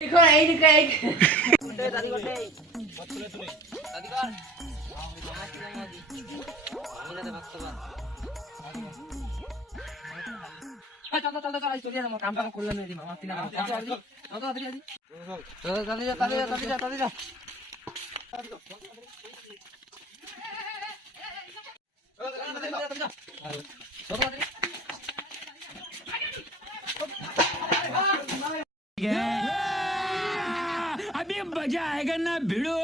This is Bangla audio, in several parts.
দেখো এই দিকে এই দাদি করতে দাদি কর মাছি নাই মাছি মিলাতে বাস্তব চল চল চল চল চলে যাবো কাম কাম করলাম না মামা তিনা চল চল চল চল চল চল যা তাড়াতাড়ি যা अभी मजा आएगा ना भिड़ो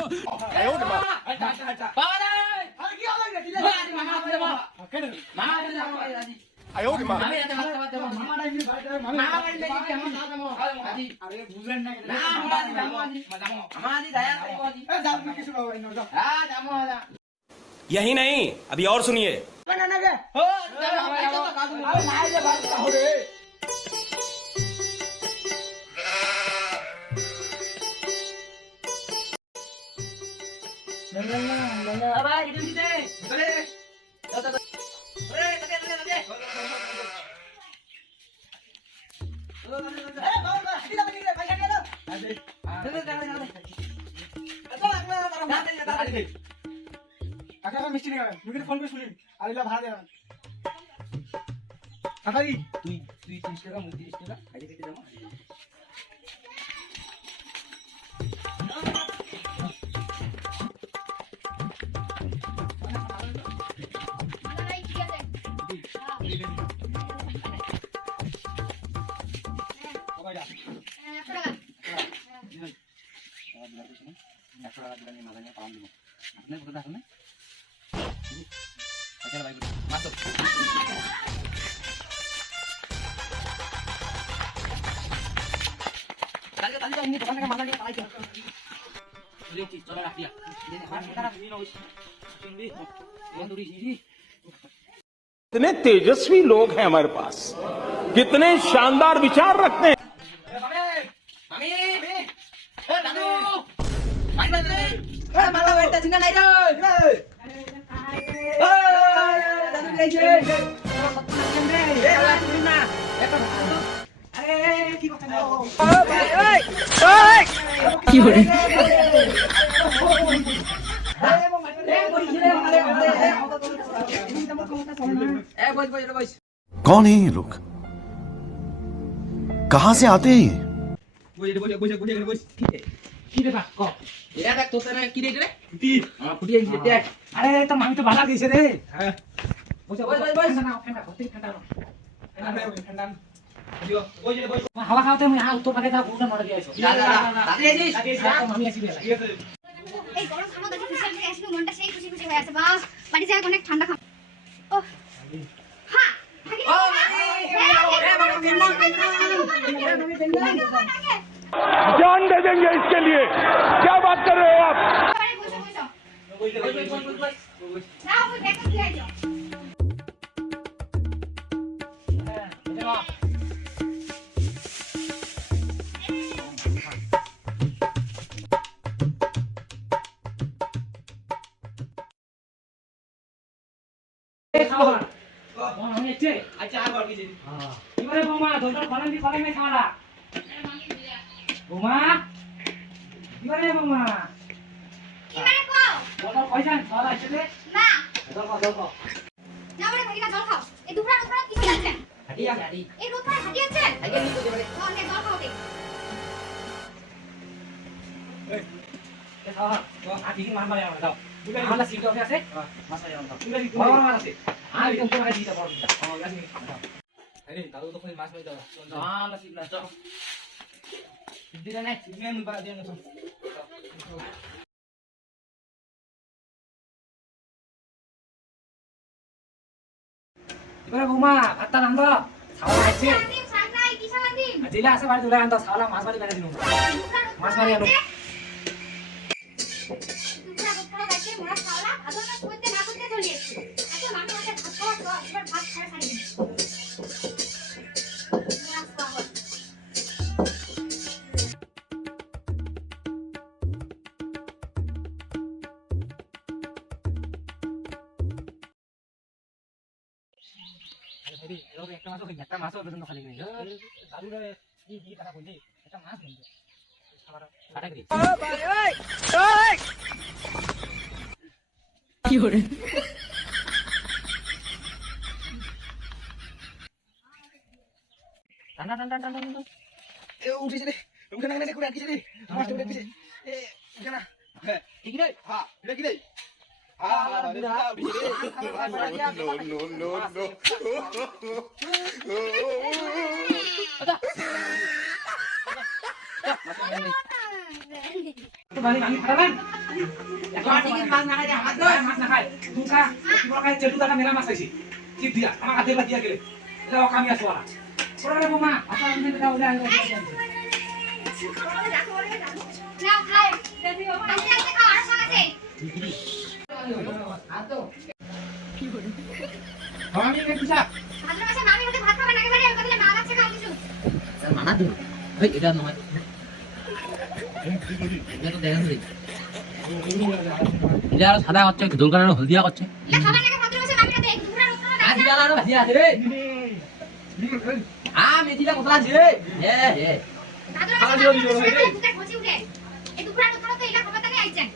यही नहीं अभी और सुनिए মিষ্টি নিয়ে মুখে ফোন করে শুনি আলিলা ভাড়া দেওয়া কাকাই তুই 30 টাকা মুই 30 টাকা আইতে কেটে দাও कितने तेजस्वी लोग हैं हमारे पास कितने शानदार विचार रखते हैं कौन है ये लोग कहां से आते हैं ये হাওয়া খাওয়াতে আমি উত্তর পাকে যাবো পুরো মরে গেছো আমি আসি এই গরম খামো দেখি ফিশাল থেকে আসলে মনটা সেই খুশি খুশি হয়ে আছে বাহ বাড়ি যায় অনেক ঠান্ডা খাম ও হ্যাঁ जान दे देंगे इसके लिए क्या बात कर रहे हो आप 이번에 봄아 너희들 권한비 권한비 사와라 봄아 이번에 봄아 এবারে কও 너도 পয়সা 사와라 있을래? না 너거 না বলে ভাগিনা জল খাও এই দুপুরা দুপুরা কি খাচ্ছেন হাটিয়া হাটি এই রোদ করে হাঁটিয়েছেন আগে নিতে দেবে ও নে জল খাও দে এ খাওয়া আ ঠিক মান মারে আমরা দাও আমরা সিট অফে আছে মাছ মারে আমরা বড় মাছ আছে আর একদম তোমাকে দিতে পারবো না গাছ নি আরে দাদু তো মাছ মারি দাও আমরা সিট না চল দিলে না সিমেন বা দেন না এবারে বৌমা ভাতটা রান্ধো খাওয়া আছে সান্দিম সান্দাই কি সান্দিম জিলা আছে বাড়ি দুলা আনতো খাওয়া মাছ মারি বেড়ে দিন মাছ মারি আনো দুপুরা খাওয়া গাছে মোরা খাওয়া ভালো না করতে না করতে চলে এখন আমি আমাদের ভাত খাওয়া তো এবার ভাত খাওয়া ছাড়ি দিই মোরা খাওয়া একটা মাছও পর্যন্ত খালি নেই দাদুরে কি টাকা বললি একটা মাছ কিনতে আটাকে দি টানা টানা টানা টানা এ উঠেছে রে উঠে না করে আটকেছে রে মাস্টার উঠে পিছে এ উঠে না ঠিক রে হ্যাঁ এটা কি রে তো মানে আমি খাবেন এখন ঠিক মাছ না খাই হাত ধরে মাছ না খাই দুটা পুরো খাই চেটু টাকা মেলা মাছ খাইছি ঠিক দিয়া আমার হাতে লাগিয়া গেলে এটা কামি আসো না পরে বোমা আচ্ছা আমি এটা ওলে আইলো নাও খাও আস্তে আস্তে খাও আর সব আছে আমি কে পিছা ভাদ্র মাসে মামি হতে ভাত খাবে না একেবারে ওর বদলে মা বাচ্চা খাও কিছু মানা দিন এই এটা নয় এটা তো দেখেন রে এটা আর সাদা হচ্ছে দুলকানের হলদিয়া করছে ইলা খাবার লাগে ভাদ্র মাসে মামি হতে দুপুরা রোদ না আজ গেল আর ভাজি আছে রে মেথিটা কোথা আছে রে এ ভাদ্র মাসে দুটা খসি উঠে এই দুপুরা রোদ তো ইলা খাবার তাকে আইছেন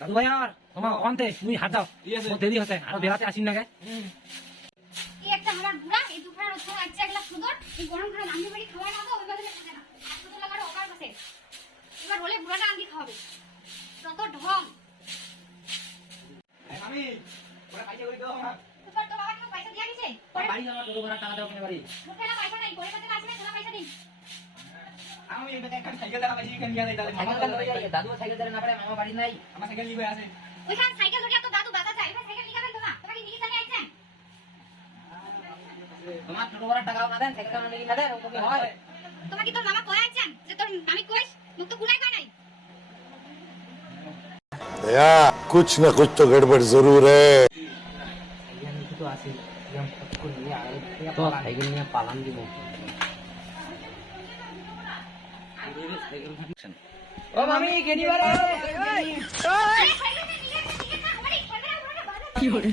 দাদু ভাই আর তোমার অন্তে তুমি হাত দাও দেরি হচ্ছে আর বেলাতে আসিন না কে এই একটা আমার বুড়া এই দুপুরা রোদ তো আইছে একলা সুন্দর এই গরম গরম আন্দি বাড়ি খাওয়া না তো ওই বদলে খাবে না আর তো লাগার অকার বসে এবার হলে বুড়াটা আন্দি খাওয়াবে যত ঢং আমি ওরা খাইতে কই দাও না তোর তো বাবা কেউ পয়সা দিয়া দিছে বাড়ি যাওয়ার তোর ঘরে টাকা দাও কেন বাড়ি মুখে না পয়সা নাই করে কাছে আসবে তোরা পয়সা দিন আমি এটা একটা সাইকেল দেখা পাইছি কেন গিয়া তাহলে সাইকেল লই যাই দাদু সাইকেল ধরে না পারে মামা বাড়ি নাই আমার সাইকেল নিবে আছে ওইখান সাইকেল ধরিয়া তো দাদু বাতা যায় এবার সাইকেল নিকাবেন তোমরা তোমরা কি নিয়ে চলে আইছেন তোমার ছোট বড় টাকাও না দেন সাইকেল না নিয়ে না দেন ও কি হয় তোমরা কি তোর মামা কয় আছেন যে তোর আমি কইস মুখ তো কুলাই কয় নাই भैया कुछ न कुछ तो गड़बड़ जरूर है ইয়ান তো আছে ইয়ান কত নিয়ে আর তো সাইকেল নিয়ে পালান দিব ও মামি গেনি বারে আরে সাইকেল নিয়ে ঠিক আছে আমারই কইবে না বাবা কি করে